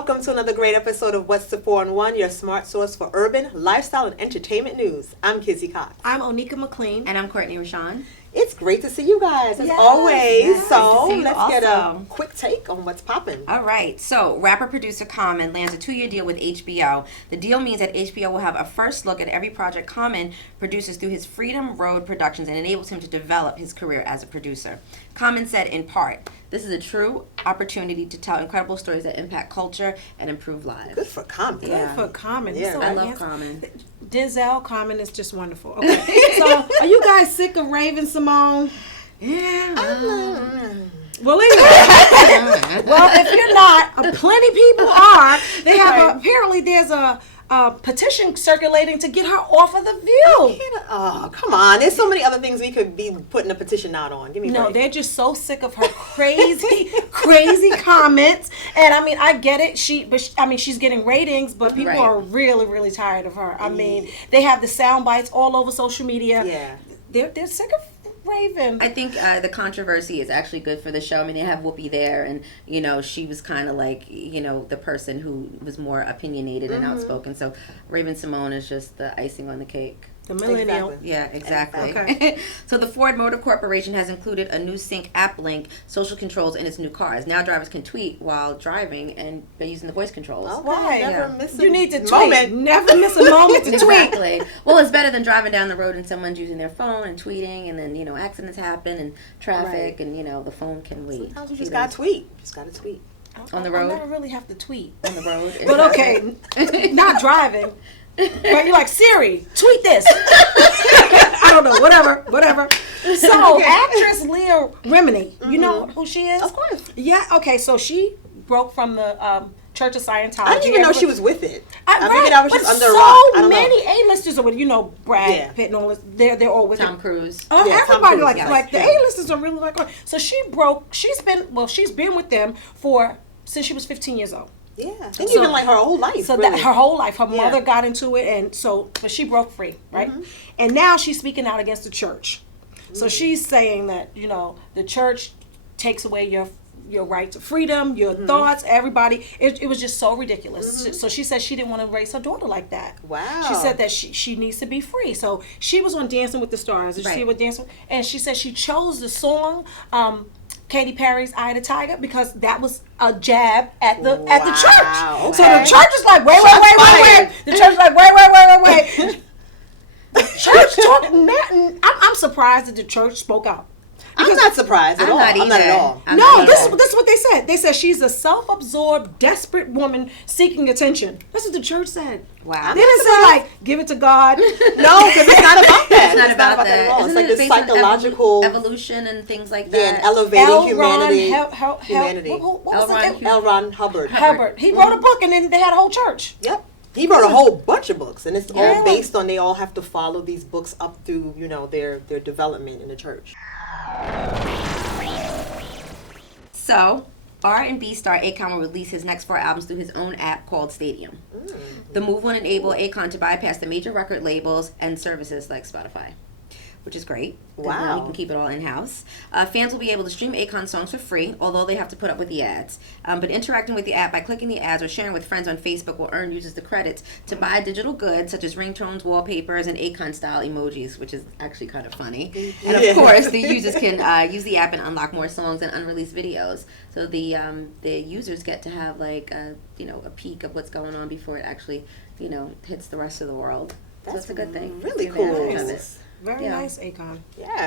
Welcome to another great episode of What's the 411, your smart source for urban, lifestyle, and entertainment news. I'm Kizzy Cox. I'm Onika McLean. And I'm Courtney Rashawn. It's great to see you guys, as always. Yes. So Great to see you let's get a also. quick take on what's popping. All right. So, rapper-producer Common lands a 2-year deal with HBO. The deal means that HBO will have a first look at every project Common produces through his Freedom Road Productions and enables him to develop his career as a producer. Common said in part, "This is a true opportunity to tell incredible stories that impact culture and improve lives." Good for Common. Good for Common. Yeah, I love Common. Denzel Common is just wonderful. Okay. So, are you guys sick of Raven-Symoné? Yeah. Well, anyway. Well, if you're not, plenty people are. They have apparently there's a petition circulating to get her off of The View. Oh, come on. There's so many other things we could be putting a petition out on. Give me a No, break. they're just so sick of her crazy comments. And I mean, I get it. She's getting ratings, but people are really, really tired of her. I mean, they have the sound bites all over social media. Yeah. They're sick of Raven. I think the controversy is actually good for the show. I mean, they have Whoopi there, and, you know, she was kind of like, you know, the person who was more opinionated and outspoken. So Raven-Symoné is just the icing on the cake. The millennial. Exactly. Yeah, exactly. Okay. So the Ford Motor Corporation has included a new sync app link, social controls in its new cars. Now drivers can tweet while driving and by using the voice controls. Okay, Why? Never miss a You need to tweet. moment. Never miss a moment to tweet. Exactly. Well, it's better than driving down the road and someone's using their phone and tweeting, and then, you know, accidents happen and traffic, and, you know, the phone can wait. Sometimes you just gotta tweet. Just gotta tweet. On the road? I never really have to tweet. On the road. But okay, not driving. But you're like, Siri, tweet this. I don't know, whatever. So, actress Leah Remini, you know who she is? Of course. Yeah, okay, so she broke from the Church of Scientology. I didn't even know she was with it. I right, figured I was but just under a rock. I so don't many know. A-listers are with, you know, Brad Pitt and all this. They're all with Tom it. Cruise. Oh, Yeah, Tom everybody Cruise, like yes. the A-listers are really like her. So she's been with them since she was 15 years old. Yeah. I think even like her whole life. So really. that her whole life, her mother got into it, and but she broke free, right? And now she's speaking out against the church. So she's saying that, you know, the church takes away your right to freedom, your thoughts, everybody. It was just so ridiculous. So she said she didn't want to raise her daughter like that. Wow. She said that she needs to be free. So she was on Dancing with the Stars. Did you see what Dancing? And she said she chose the song Katy Perry's "Eye of the Tiger" because that was a jab at the church. Okay. So the church is like, wait. The church is like, wait. The church talking. I'm surprised that the church spoke out. I'm not surprised at all. I'm not at all. This is what they said. They said she's a self-absorbed, desperate woman seeking attention. That's what the church said. Wow. They didn't say, like, give it to God. No, because it's not about that. It's not about that at all. Isn't It's like it this based on psychological evolution and things like and that? elevating humanity. Humanity. What was it? L. Ron Hubbard. He wrote a book, and then they had a whole church. Yep. He wrote a whole bunch of books, and it's all based on they all have to follow these books up through, you know, their development in the church. So, R&B star Akon will release his next 4 albums through his own app called Stadium. The move will enable Akon to bypass the major record labels and services like Spotify, which is great. Wow. He can keep it all in-house. Fans will be able to stream Akon songs for free, although they have to put up with the ads. But interacting with the app by clicking the ads or sharing with friends on Facebook will earn users the credits to buy digital goods such as ringtones, wallpapers, and Akon-style emojis, which is actually kind of funny. And of course, the users can use the app and unlock more songs and unreleased videos. So the users get to have like a peek of what's going on before it actually hits the rest of the world. So that's a good thing. Really Take cool. advantage of it. Very nice, Akon. Yeah.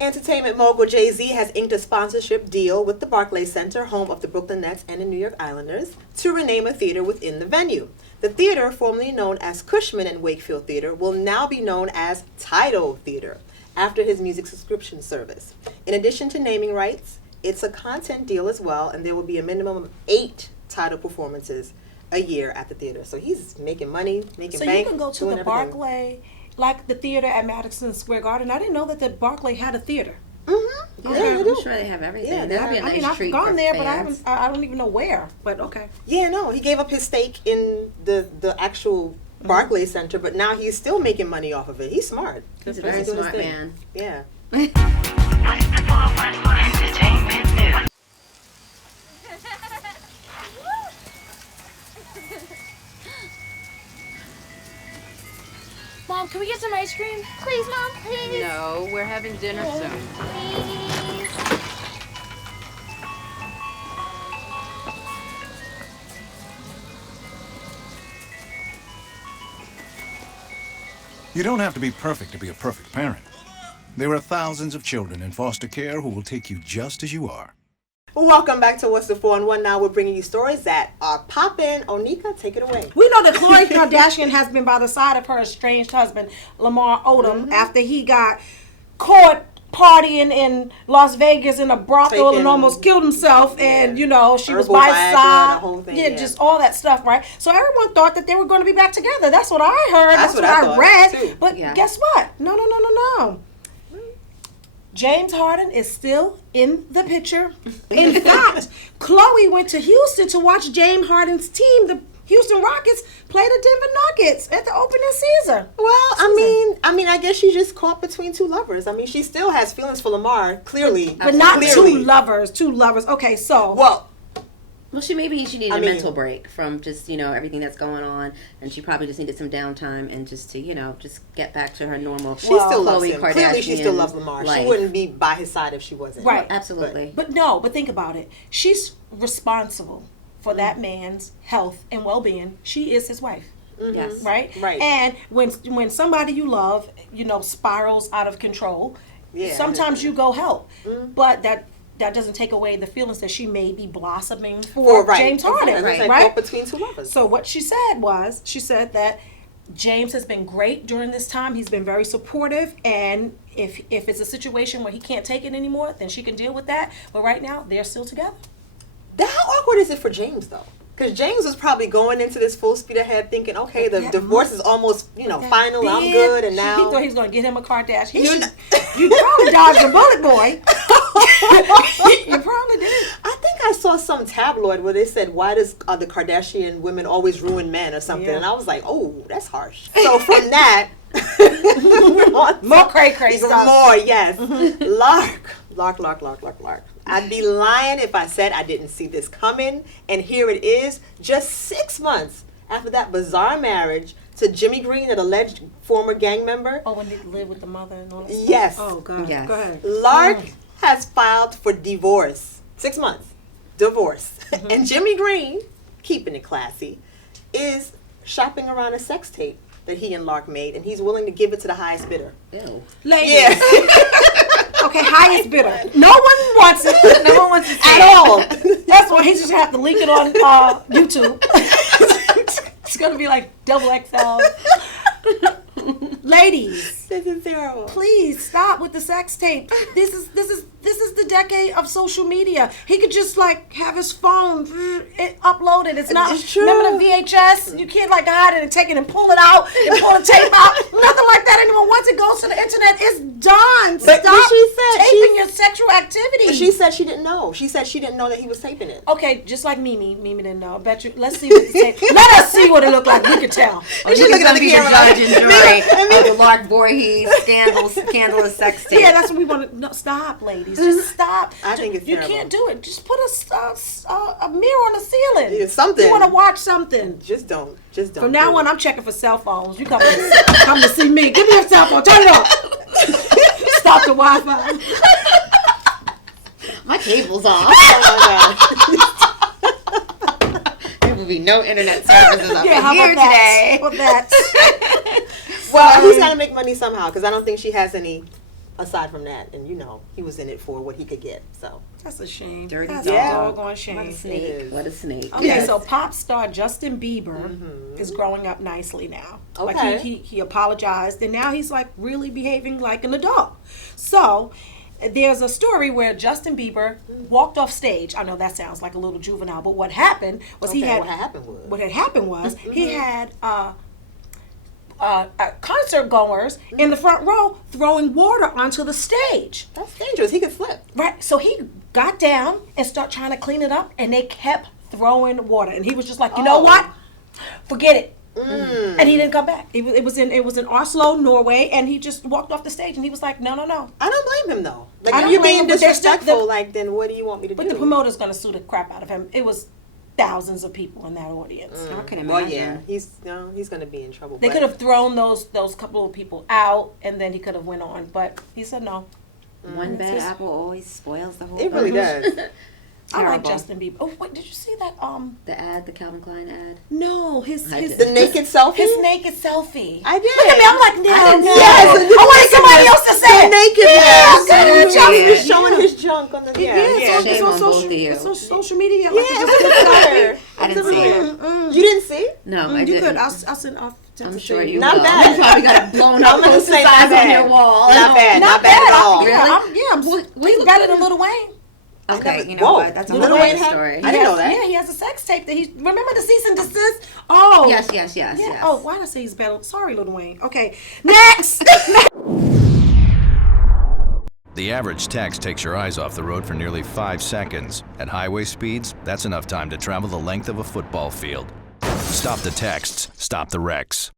Entertainment mogul Jay-Z has inked a sponsorship deal with the Barclays Center, home of the Brooklyn Nets and the New York Islanders, to rename a theater within the venue. The theater, formerly known as Cushman and Wakefield Theater, will now be known as Tidal Theater, after his music subscription service. In addition to naming rights, it's a content deal as well, and there will be a minimum of 8 Tidal performances a year at the theater. So he's making money, making bank. So you can go to the everything. Barclay, like the theater at Madison Square Garden. I didn't know that the Barclay had a theater. Yeah, they I'm do. sure they have everything. Yeah, That'd be a nice I've treat gone for there, fans. but I don't even know where. But okay. Yeah, no, he gave up his stake in the actual Barclays Center, but now he's still making money off of it. He's smart. He's a very doing his smart thing. man. Yeah. What's the 411 Entertainment News? Mom, can we get some ice cream? Please, Mom, please. No, we're having dinner soon. Please. You don't have to be perfect to be a perfect parent. There are thousands of children in foster care who will take you just as you are. Welcome back to What's the 411. Now we're bringing you stories that are poppin'. Onika, take it away. We know that Khloe Kardashian has been by the side of her estranged husband, Lamar Odom, after he got caught partying in Las Vegas in a brothel and almost killed himself. And, you know, she was by his side. The whole thing, just all that stuff, right? So everyone thought that they were going to be back together. That's what I heard. That's what I read. Too. But guess what? No. James Harden is still in the picture. In fact, Khloe went to Houston to watch James Harden's team, the Houston Rockets, play the Denver Nuggets at the opening season. Well, I mean, I guess she's just caught between two lovers. I mean, she still has feelings for Lamar, clearly. But not two lovers. Okay, so. Well, she needed a mental break from just, you know, everything that's going on, and she probably just needed some downtime and just to, you know, just get back to her normal. She still loves him. Kardashian Clearly, she still loves Lamar. Life. She wouldn't be by his side if she wasn't. Right. Absolutely. But think about it. She's responsible for that man's health and well-being. She is his wife. Mm-hmm. Yes. Right? Right. And when somebody you love, you know, spirals out of control, sometimes you go help. But that doesn't take away the feelings that she may be blossoming for James Harden. Right. Between two lovers. So what she said was, she said that James has been great during this time. He's been very supportive, and if it's a situation where he can't take it anymore, then she can deal with that. But right now, they're still together. How awkward is it for James, though? Because James was probably going into this full speed ahead thinking, okay, the divorce is almost, you know, final, I'm good, and now... He thought he was going to get him a Kardashian. You probably dodged a bullet, boy. You probably did. I think I saw some tabloid where they said, why does the Kardashian women always ruin men or something? Yeah. And I was like, oh, that's harsh. So from that... more cray-cray stuff. More, yes. Lark. I'd be lying if I said I didn't see this coming. And here it is, just 6 months after that bizarre marriage to Jimmy Green, an alleged former gang member. Oh, when they lived with the mother and all that stuff? Yes. Oh, God. Yes. Go ahead. Lark has filed for divorce. 6 months. Divorce. And Jimmy Green, keeping it classy, is shopping around a sex tape that he and Lark made, and he's willing to give it to the highest bidder. Ew. Ladies. Yeah. Okay, highest bidder. No one wants it. No one wants it At all. That's why he's just going to have to link it on YouTube. It's going to be like double XL. Ladies. This is terrible. Please stop with the sex tape. This is the decade of social media. He could just like have his phone upload it. It's not. It's true. Remember the VHS? You can't like hide it and take it and pull it out and pull the tape out. Nothing like that anymore. Once it goes to the internet, it's done. Stop taping your sexual activity. But she said she didn't know. She said she didn't know that he was taping it. Okay, just like Mimi. Mimi didn't know. I bet you. Let's see what the tape. Let us see what it looked like. We could tell. She's looking at the camera. Judge and jury of the Lark Voorhees scandalous sex tape. Yeah, that's what we want to. No, stop, ladies. Just stop. I think it's terrible. You can't do it. Just put a mirror on the ceiling. Yeah, something. You want to watch something. Just don't. From now on, I'm checking for cell phones. You come to see me. Give me your cell phone. Turn it off. Stop the Wi-Fi. My cable's off. Oh my God. There will be no internet services up how here about today. What that? Well, he's got to make money somehow because I don't think she has any aside from that. And you know, he was in it for what he could get. So That's a shame. Dirty That's dog. a doggone shame. What a snake. What a snake. Okay, Yes. so pop star Justin Bieber is growing up nicely now. Okay. Like he apologized, and now he's like really behaving like an adult. So there's a story where Justin Bieber walked off stage. I know that sounds like a little juvenile, but what happened was what had happened was he had concert goers in the front row throwing water onto the stage. That's dangerous. He could slip. Right. So he got down and started trying to clean it up, and they kept throwing water. And he was just like, you know what? Forget it. And he didn't come back. It was in Oslo, Norway, and he just walked off the stage. And he was like, no. I don't blame him though. Like I if don't you're blame being him, but they're still- disrespectful, like then what do you want me to But do? the promoter's gonna sue the crap out of him. It was thousands of people in that audience. I can Well, imagine. yeah, he's gonna be in trouble. They but- could have thrown those couple of people out, and then he could have went on, but he said no. One bad apple always spoils the whole It really bunch. does. I like Terrible. Justin Bieber. Oh wait, did you see that? The ad, the Calvin Klein ad. No, his I did. The naked selfie. his naked selfie. I did. Look at me, I'm like, no, didn't no. see Yes, it. the I wanted somebody else to say it. nakedness. Yeah, Justin yeah. was showing his junk on the Yeah, yeah. it's Shame on on social, both of you. it's on social media. Yeah, Like, it was bizarre. I didn't see it. You didn't see? No, I you didn't. could. I'll send off. I'm sure you Not will. bad. You probably got a blown I'm up gonna poster say not size on bad. your wall. Not bad. Not bad bad. at all. What He's looks better like than Lil Wayne. Okay, you know Whoa. what? That's a Lil whole Wayne other had- story. I didn't know that. Yeah, he has a sex tape that he. Remember the cease and desist? Oh. Yes. Yeah. Oh, why did I say he's better? Sorry, Lil Wayne. Okay, next. The average text takes your eyes off the road for nearly 5 seconds. At highway speeds, that's enough time to travel the length of a football field. Stop the texts, stop the wrecks.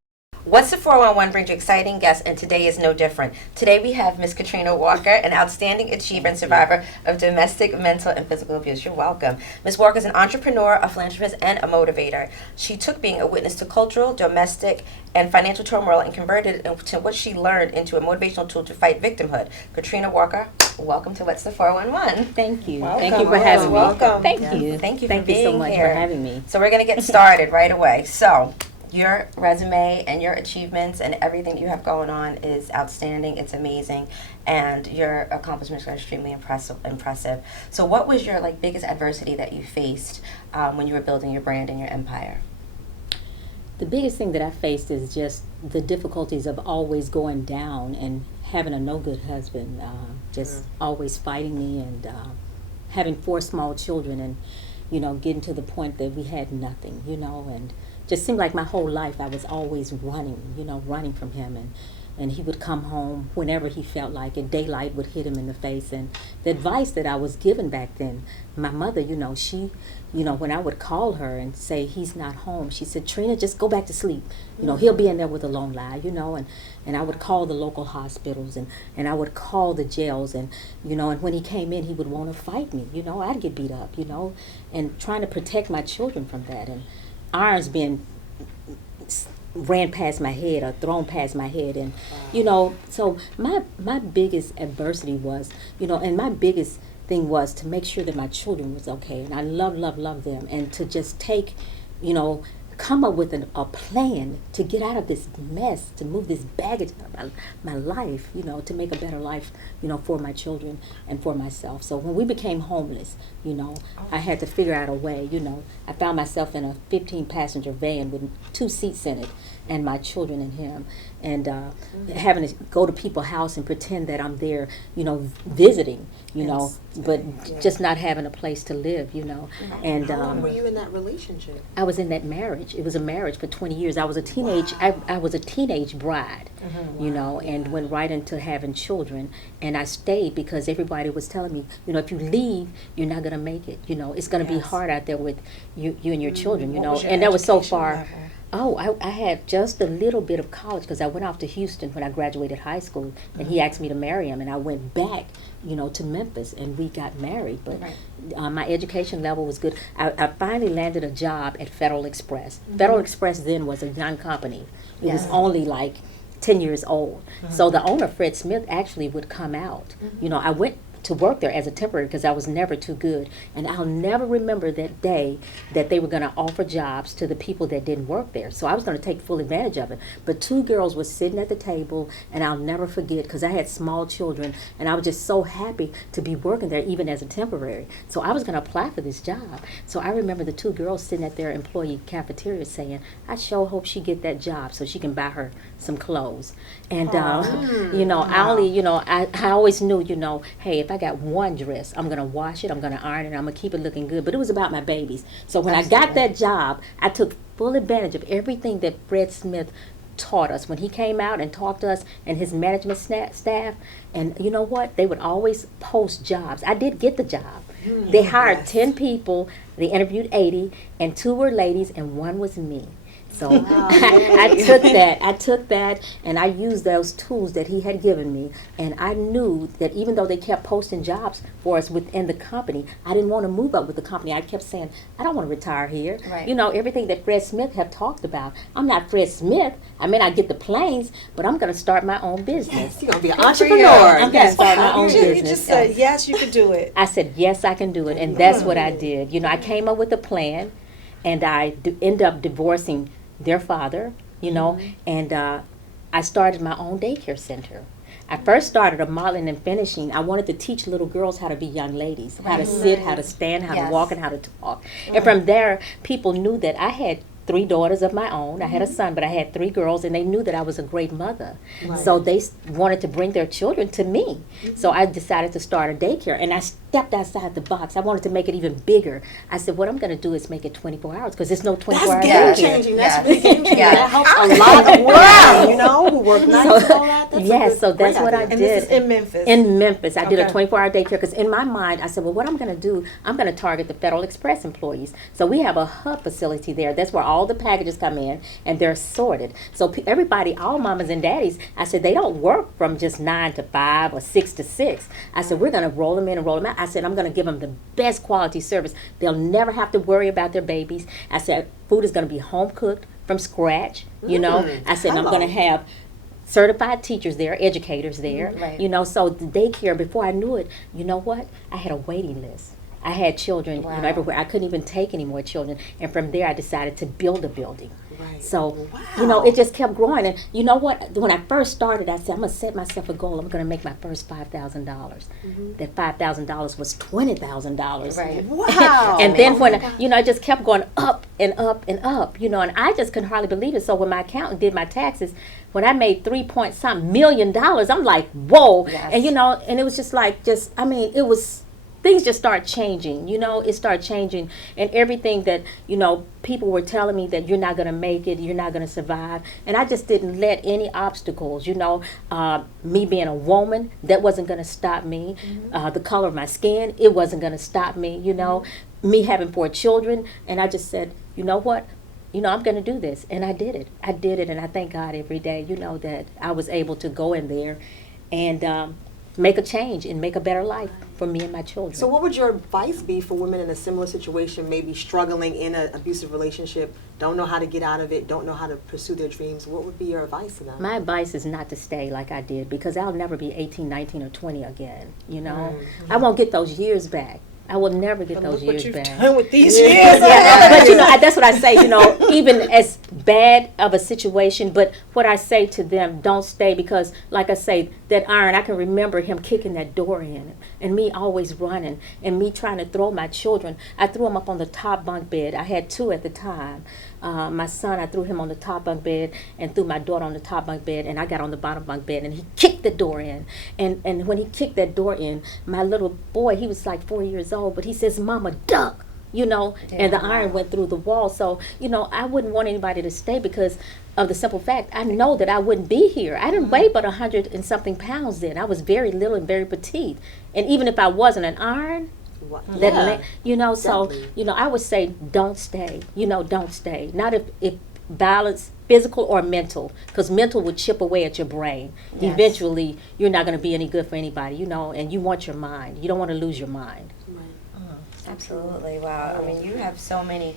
What's the 411 brings you exciting guests, and today is no different. Today we have Miss Katrina Walker, an outstanding achiever and survivor of domestic, mental, and physical abuse. You're welcome. Ms. Walker is an entrepreneur, a philanthropist, and a motivator. She took being a witness to cultural, domestic, and financial turmoil and converted it into what she learned into a motivational tool to fight victimhood. Katrina Walker, welcome to What's the 411. Thank you. Welcome. Thank you for having me. Welcome. Thank Yeah. you. Thank you Thank for you so being much here. for having me. So we're going to get started right away. So your resume and your achievements and everything you have going on is outstanding. It's amazing, and your accomplishments are extremely impressive. So what was your biggest adversity that you faced when you were building your brand and your empire? The biggest thing that I faced is just the difficulties of always going down and having a no good husband, just always fighting me, and having 4 small children, and getting to the point that we had nothing, and just seemed like my whole life I was always running, running from him, and he would come home whenever he felt like it. Daylight would hit him in the face, and the advice that I was given back then, my mother, she, when I would call her and say he's not home, she said, Trina, just go back to sleep. He'll be in there with a long lie, and I would call the local hospitals, and I would call the jails, and when he came in, he would want to fight me, I'd get beat up, and trying to protect my children from that, and irons being ran past my head or thrown past my head, and so my biggest adversity was, and my biggest thing was to make sure that my children was okay, and I love them, and to just take, come up with a plan to get out of this mess, to move this baggage out of my life, to make a better life, for my children and for myself. So when we became homeless, I had to figure out a way, I found myself in a 15-passenger van with 2 seats in it, and my children and him, and having to go to people's house and pretend that I'm there, visiting, but just not having a place to live, and How long were you in that relationship? I was in that marriage. It was a marriage for 20 years. I was a teenage. I was a teenage bride, and went right into having children. And I stayed because everybody was telling me, if you leave, you're not gonna make it. It's gonna be hard out there with you and your children. And that was so far. Oh, I had just a little bit of college because I went off to Houston when I graduated high school, and he asked me to marry him, and I went back, to Memphis, and we got married. But my education level was good. I finally landed a job at Federal Express. Federal Express then was a young company. It was only like 10 years old. So the owner, Fred Smith, actually would come out. I went to work there as a temporary because I was never too good. And I'll never remember that day that they were going to offer jobs to the people that didn't work there. So I was going to take full advantage of it. But 2 girls were sitting at the table, and I'll never forget because I had small children, and I was just so happy to be working there even as a temporary. So I was going to apply for this job. So I remember the 2 girls sitting at their employee cafeteria saying, I sure hope she get that job so she can buy her some clothes. And, I only, I always knew, hey, if I got one dress, I'm going to wash it, I'm going to iron it, I'm going to keep it looking good. But it was about my babies. So when I got that job, I took full advantage of everything that Fred Smith taught us when he came out and talked to us and his management staff. And you know what? They would always post jobs. I did get the job. They hired 10 people. They interviewed 80, and 2 were ladies, and 1 was me. So I took that and I used those tools that he had given me, and I knew that even though they kept posting jobs for us within the company, I didn't want to move up with the company. I kept saying, I don't want to retire here. Right. You know, everything that Fred Smith have talked about. I'm not Fred Smith. I mean, I get the planes, but I'm going to start my own business. You're going to be an Good for you. entrepreneur. I'm going to start my own You business. just said, yes, you can do it. I said, yes, I can do it. And that's what I did. You know, I came up with a plan, and I ended up divorcing their father, you know, and I started my own daycare center. I first started a modeling and finishing. I wanted to teach little girls how to be young ladies, how to sit, how to stand, how to walk, and how to talk. And from there, people knew that I had 3 daughters of my own. I had a son, but I had 3 girls, and they knew that I was a great mother. So they wanted to bring their children to me. So I decided to start a daycare, and I stepped outside the box. I wanted to make it even bigger. I said, what I'm going to do is make it 24 hours, because there's no 24-hour That's daycare. game-changing. Yes. That's really game-changing. Yeah. That helps a lot of women, you know, who work nights and all that. That's a Yes, good, so that's great what idea. I And did. this is in Memphis. In Memphis. I did a Okay. 24-hour daycare because in my mind, I said, well, what I'm going to do, I'm going to target the Federal Express employees. So we have a hub facility there. That's where all the packages come in, and they're sorted. So everybody, all mamas and daddies, I said, they don't work from just 9 to 5 or 6 to 6. I said, we're going to roll them in and roll them out. I said, I'm going to give them the best quality service. They'll never have to worry about their babies. I said, food is going to be home cooked from scratch, you know. I said, I'm going to have certified teachers there, educators there, Right. you know. So the daycare, before I knew it, you know what? I had a waiting list. I had children, you know, everywhere. I couldn't even take any more children. And from there, I decided to build a building. Right. So, you know, it just kept growing. And you know what? When I first started, I said, I'm going to set myself a goal. I'm going to make my first $5,000. That $5,000 was $20,000. Right. Wow. And then when, you know, it just kept going up and up and up, you know, and I just couldn't hardly believe it. So when my accountant did my taxes, when I made $3.something million, I'm like, whoa. Yes. And, you know, and it was just like, I mean, it was, things just start changing, you know, it started changing. And everything that, you know, people were telling me that you're not going to make it, you're not going to survive. And I just didn't let any obstacles, you know, me being a woman, that wasn't going to stop me. The color of my skin, it wasn't going to stop me, you know. Me having 4 children, and I just said, you know what? You know, I'm going to do this. And I did it. I did it, and I thank God every day, you know, that I was able to go in there and make a change and make a better life for me and my children. So what would your advice be for women in a similar situation, maybe struggling in an abusive relationship, don't know how to get out of it, don't know how to pursue their dreams? What would be your advice to them? My advice is not to stay like I did, because I'll never be 18, 19, or 20 again, you know. I won't get those years back. I will never get those Look what years you've back. done with these years. Yeah, but you know, that's what I say, you know, even as bad of a situation, but what I say to them, don't stay, because like I say, that iron, I can remember him kicking that door in and me always running and me trying to throw my children. I threw them up on the top bunk bed. I had 2 at the time. My son, I threw him on the top bunk bed and threw my daughter on the top bunk bed, and I got on the bottom bunk bed, and he kicked the door in. And when he kicked that door in, my little boy, he was like 4 years old, but he says, Mama, duck, you know, and the iron went through the wall. So, you know, I wouldn't want anybody to stay because of the simple fact, I know that I wouldn't be here. I didn't weigh but 100 and something pounds then. I was very little and very petite. And even if I wasn't an iron, you know, so, you know, I would say don't stay, you know, don't stay. Not if violence, physical or mental, because mental would chip away at your brain. Yes. Eventually, you're not going to be any good for anybody, you know, and you want your mind. You don't want to lose your mind. Absolutely. Wow. I mean, you have so many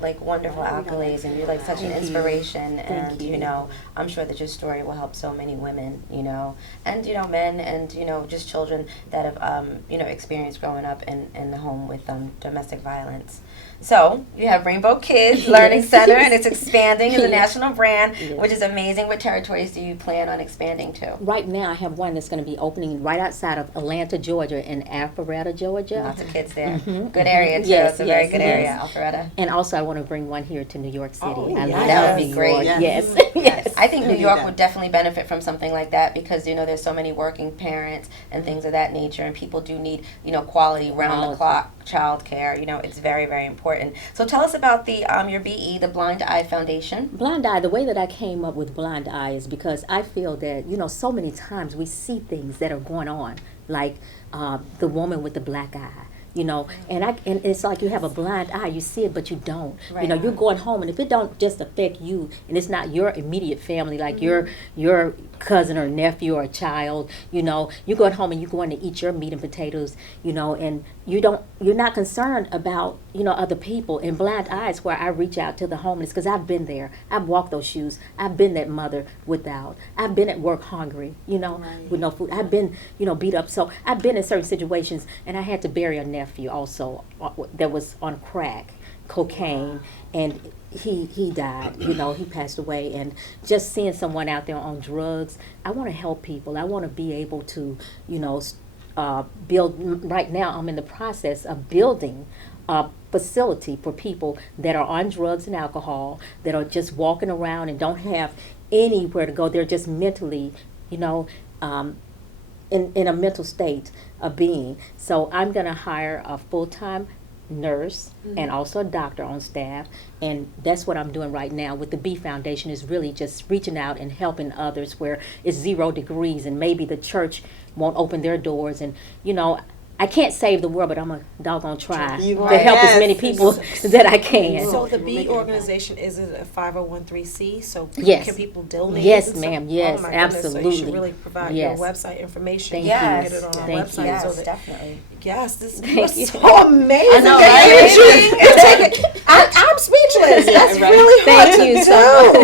like wonderful accolades, and you're like such an inspiration. And you know, I'm sure that your story will help so many women, you know, and you know, men, and you know, just children that have you know, experienced growing up in the home with domestic violence. So you have Rainbow Kids Learning Center, and it's expanding as a national brand, which is amazing. What territories do you plan on expanding to? Right now, I have one that's going to be opening right outside of Atlanta, Georgia, in Alpharetta, Georgia. Lots of kids there. Good area too. Yes, It's a very yes, good yes. area, Alpharetta. And also, I want to bring one here to New York City. I yes. love That would be New great. York. Yes. Yes. Yes. I think New need York that. would definitely benefit from something like that, because you know, there's so many working parents and things of that nature, and people do need, you know, quality round the clock child care. You know, it's very, very important. So tell us about the your BE, the Blind Eye Foundation. Blind Eye, the way that I came up with Blind Eye is because I feel that, you know, so many times we see things that are going on, like the woman with the black eye. You know, and it's like you have a blind eye. You see it, but you don't. Right. You know, you're going home, and if it don't just affect you, and it's not your immediate family, like your cousin or nephew or a child, you know, you're going home and you're going to eat your meat and potatoes, you know, and you're not concerned about, you know, other people. And blind eyes, where I reach out to the homeless, because I've been there. I've walked those shoes. I've been that mother without. I've been at work hungry, you know, with no food. I've been, you know, beat up. So I've been in certain situations, and I had to bury a nephew also that was on crack, cocaine, and he died, you know, he passed away. And just seeing someone out there on drugs, I want to help people. I want to be able to, you know, build. Right now I'm in the process of building a facility for people that are on drugs and alcohol, that are just walking around and don't have anywhere to go. They're just mentally, you know, in a mental state of being. So I'm going to hire a full-time nurse and also a doctor on staff, and that's what I'm doing right now with the B Foundation, is really just reaching out and helping others where it's 0 degrees, and maybe the church won't open their doors. And you know, I can't save the world, but I'm a doggone try to help as many people that I can. So the B organization is a 501(c)(3), so Yes. can people donate? Yes, and ma'am. stuff? Yes, Oh my goodness, absolutely. So you should really provide Yes. your website information. Thank Yes. Get it on our Thank website. you. Yes, So that, definitely. yes, this Thank you. is so amazing. I know, right? I'm speechless. That's right. really hard Thank to you so do.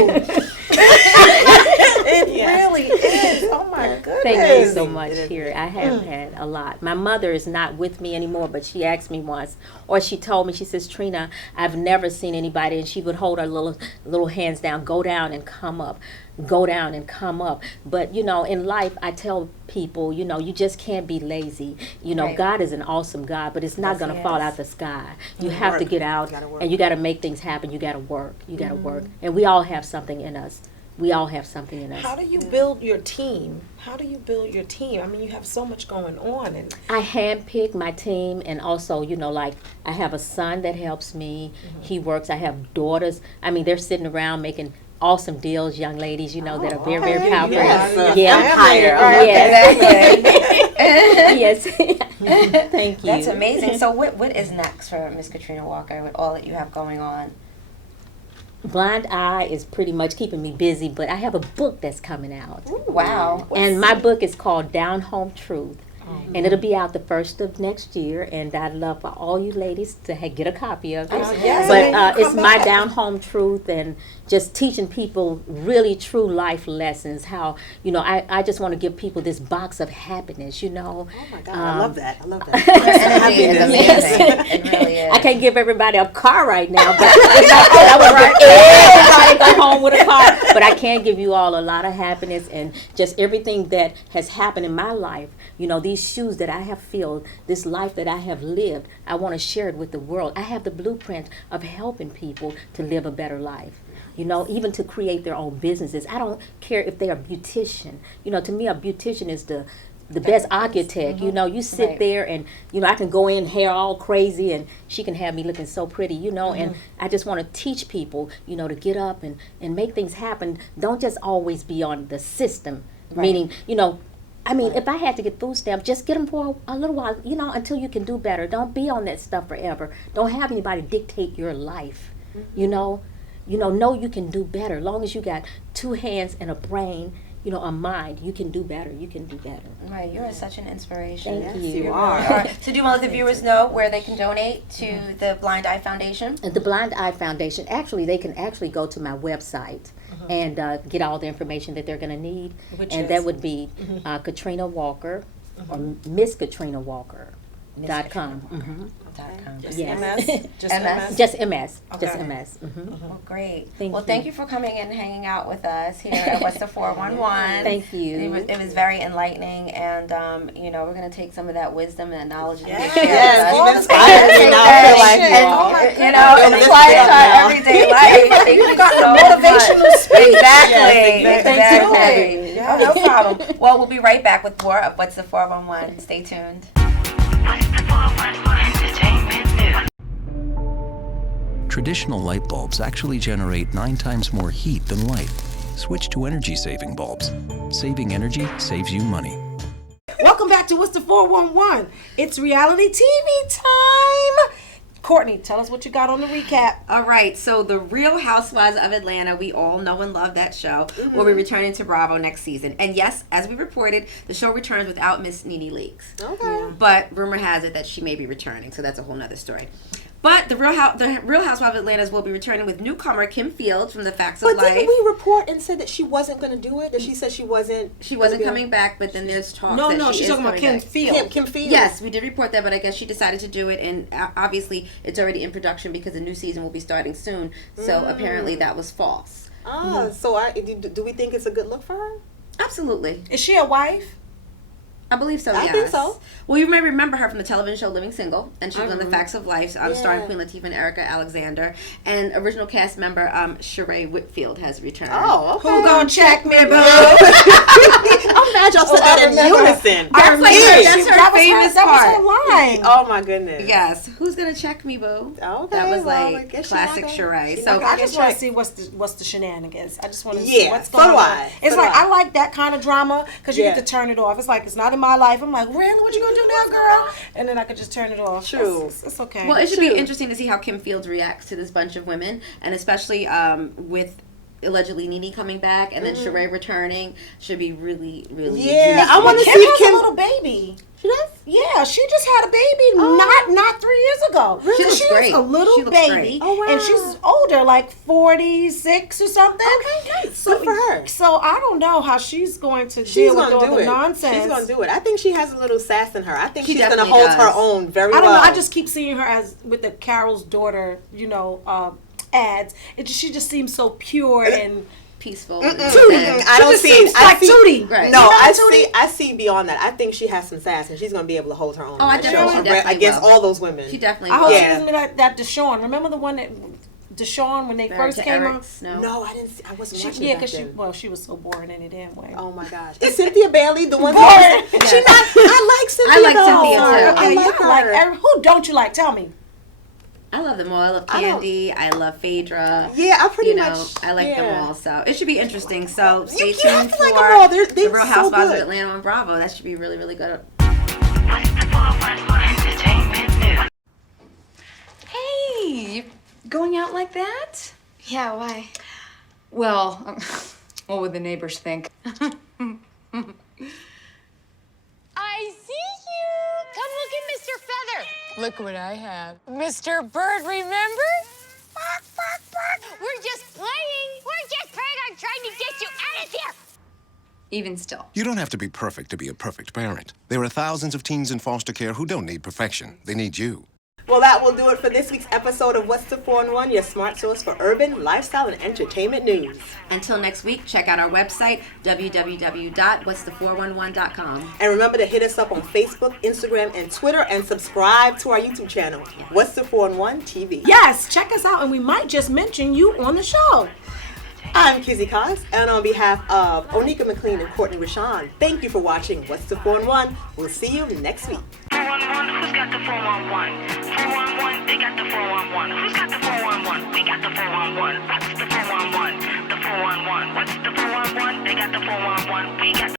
It really is. Oh my goodness. Thank you so much here. I have had a lot. My mother is not with me anymore, but she asked me once, or she told me, she says, Trina, I've never seen anybody, and she would hold her little hands down, go down and come up, go down and come up. But, you know, in life, I tell people, you know, you just can't be lazy. You know, Right. God is an awesome God, but it's not Yes, going he to fall is. out the sky. You have to get out, You gotta work. and you got to make things happen. You got to work. You got to work. And we all have something in us. We all have something in us. How do you build your team? How do you build your team? I mean, you have so much going on, and I handpick my team, and also, you know, like I have a son that helps me. He works. I have daughters. I mean, they're sitting around making awesome deals, young ladies, you know, that are very, very powerful. Yes. Yes. Yes. Thank you. That's amazing. So what is next for Miss Katrina Walker with all that you have going on? Blind Eye is pretty much keeping me busy, but I have a book that's coming out. Wow. And my book is called Down Home Truth. And it'll be out the 1st of next year, and I'd love for all you ladies to get a copy of it. yes, But it's my down home truth, and just teaching people really true life lessons. How, you know, I just want to give people this box of happiness, you know. Oh my God, I love that. I love that. Energy is amazing. Yes. It really is. I can't give everybody a car right now, but it's not that I want to give everybody go home with a car. But I can give you all a lot of happiness, and just everything that has happened in my life. You know, these shoes that I have filled, this life that I have lived, I want to share it with the world. I have the blueprint of helping people to live a better life. You know, even to create their own businesses. I don't care if they're a beautician. You know, to me, a beautician is the best architect. You know, you sit Right. there and, you know, I can go in hair all crazy and she can have me looking so pretty, you know, and I just want to teach people, you know, to get up and make things happen. Don't just always be on the system, meaning, you know, I mean, if I had to get food stamps, just get them for a little while, you know, until you can do better. Don't be on that stuff forever. Don't have anybody dictate your life, you know. You know you can do better. As long as you got 2 hands and a brain, you know, a mind, you can do better. You can do better. Right, you're such an inspiration. Thank Yes, you. you are. All right. So do you want to let the viewers know where they can donate to the Blind Eye Foundation? And the Blind Eye Foundation, actually, they can actually go to my website and get all the information that they're going to need. Which and is? that would be Katrina Walker or Miss Katrina Walker. .com. .com. just Yes. MS, just MS. MS. Just MS. Just Okay. MS. Well, great. Thank well, you. thank you for coming and hanging out with us here at WhatsThe411. Thank you. It was very enlightening, and you know, we're going to take some of that wisdom and that knowledge that Yes. you shared Yes, with us. you've inspired me now. I feel like you And, all. you know, and You're apply it to lifted up our now. everyday life. Thank you so motivational much. speech. Exactly. Yes, exactly. Exactly. Oh, no problem. Well, we'll be right back with more of What's the 411. Stay tuned. Traditional light bulbs actually generate 9 times more heat than light. Switch to energy-saving bulbs. Saving energy saves you money. Welcome back to What's the 411? It's reality TV time. Courtney, tell us what you got on the recap. All right, so the Real Housewives of Atlanta, we all know and love that show, will be returning to Bravo next season. And yes, as we reported, the show returns without Miss Nene Leakes. Okay. But rumor has it that she may be returning, so that's a whole nother story. But the Real Housewives of Atlanta will be returning with newcomer Kim Fields from The Facts of But Life. didn't we report and said that she wasn't going to do it? That she said she wasn't. She wasn't coming back, but then there's talk No, that no, she she's is talking about coming Kim back. Fields. Kim Fields. Yes, we did report that, but I guess she decided to do it, and obviously it's already in production because the new season will be starting soon. So apparently that was false. So do we think it's a good look for her? Absolutely. Is she a wife? I believe so, I yes. think so. Well, you may remember her from the television show Living Single, and she was on The Facts of Life, starring Queen Latifah and Erica Alexander. And original cast member Sheree Whitfield has returned. Oh, okay. Who gonna check me, boo? I'm glad y'all said that in unison. That's like her, that's her famous that part. was her line. Oh my goodness. Yes. Who's gonna check me, boo? Okay, That was well, I like guess she's classic not gonna- Sheree. she's So not gonna I just get want to checked. see what's the shenanigans. I just want to see Yeah, what's so going do on. I. It's So like do I. I like that kind of drama because you Yeah. get to turn it off. It's like it's not in my life. I'm like, really? What you gonna do now, girl? And then I could just turn it off. True. It's okay. Well, it should be interesting to see how Kim Fields reacts to this bunch of women, and especially with allegedly Nene coming back and then Sheree returning. Should be really, really Yeah, juicy. I want to Kim see has Kim. a little baby. She does? Yeah, she just had a baby not 3 years ago. She So looks she great. has a little She looks baby. great. Oh, wow. And she's older, like 46 or something. Okay, nice. Good for her. So I don't know how she's going to She's deal with gonna all do the it. nonsense. She's gonna do it. I think she has a little sass in her. I think She she's gonna definitely hold does. her own very I don't well. know. I just keep seeing her as with the Carol's daughter, ads. She just seems so pure and Peaceful. I don't just see. seems I like see. Tootie. Right. No, You know I Tootie? see. I see beyond that. I think she has some sass, and she's gonna be able to hold her own. Oh, I on that definitely- show she definitely against will. all those women. She definitely I will. hope Yeah. she doesn't be like that Deshawn. Remember the one that Deshawn when they Married first to came Eric out? Snow. No, I didn't. See, I wasn't watching Yeah, it back because then. she was so boring any damn way. Oh my gosh! Is Cynthia Bailey the one? Boring. She not. I like Cynthia. I like though. Cynthia, too. I Okay, like you her. like who don't you like? Tell me. I love them all. I love I don't- Candy. I love Phaedra. Yeah, I pretty You know, much. I like yeah. them all. So it should be interesting. So stay You have tuned to for like them all. They're the Real so Housewives good. of Atlanta on Bravo. That should be really, really good. Hey, you going out like that? Yeah, why? Well, what would the neighbors think? I see you! Come look at Mr. Feather! Look what I have. Mr. Bird, remember? Bark, bark, bark! We're just playing! We're just playing! I'm trying to get you out of here! Even still. You don't have to be perfect to be a perfect parent. There are thousands of teens in foster care who don't need perfection. They need you. Well, that will do it for this week's episode of What's the 411, your smart source for urban, lifestyle, and entertainment news. Until next week, check out our website, www.whatsthe411.com. And remember to hit us up on Facebook, Instagram, and Twitter, and subscribe to our YouTube channel, What's the 411TV. Yes, check us out, and we might just mention you on the show. I'm Kizzy Cox, and on behalf of Onika McLean and Courtney Rashawn, thank you for watching What's the 411. We'll see you next week. 411, who's got the 411? 411, they got the 411. Who's got the 411? We got the 411. What's the 411? The 411. What's the 411? They got the 411. We got the